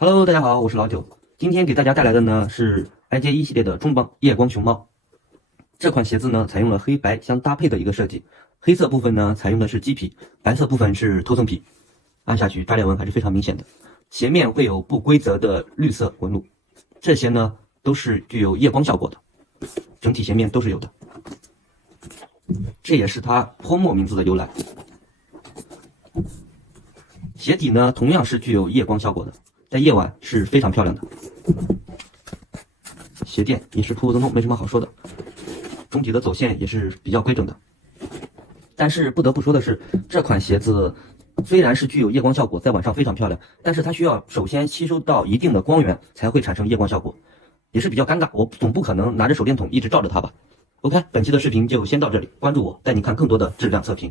Hello，大家好，我是老九。今天给大家带来的呢是 IJ1系列的重磅夜光熊猫。这款鞋子呢采用了黑白相搭配的一个设计，黑色部分呢采用的是鸡皮，白色部分是头层皮。按下去扎链纹还是非常明显的。鞋面会有不规则的绿色纹路，这些呢都是具有夜光效果的，整体鞋面都是有的。这也是它泼墨名字的由来。鞋底呢同样是具有夜光效果的。在夜晚是非常漂亮的，鞋垫也是普普通通，没什么好说的。中底的走线也是比较规整的，但是不得不说的是，这款鞋子虽然是具有夜光效果，在晚上非常漂亮，但是它需要首先吸收到一定的光源才会产生夜光效果，也是比较尴尬。我总不可能拿着手电筒一直照着它吧。OK， 本期的视频就先到这里，关注我，带你看更多的质量测评。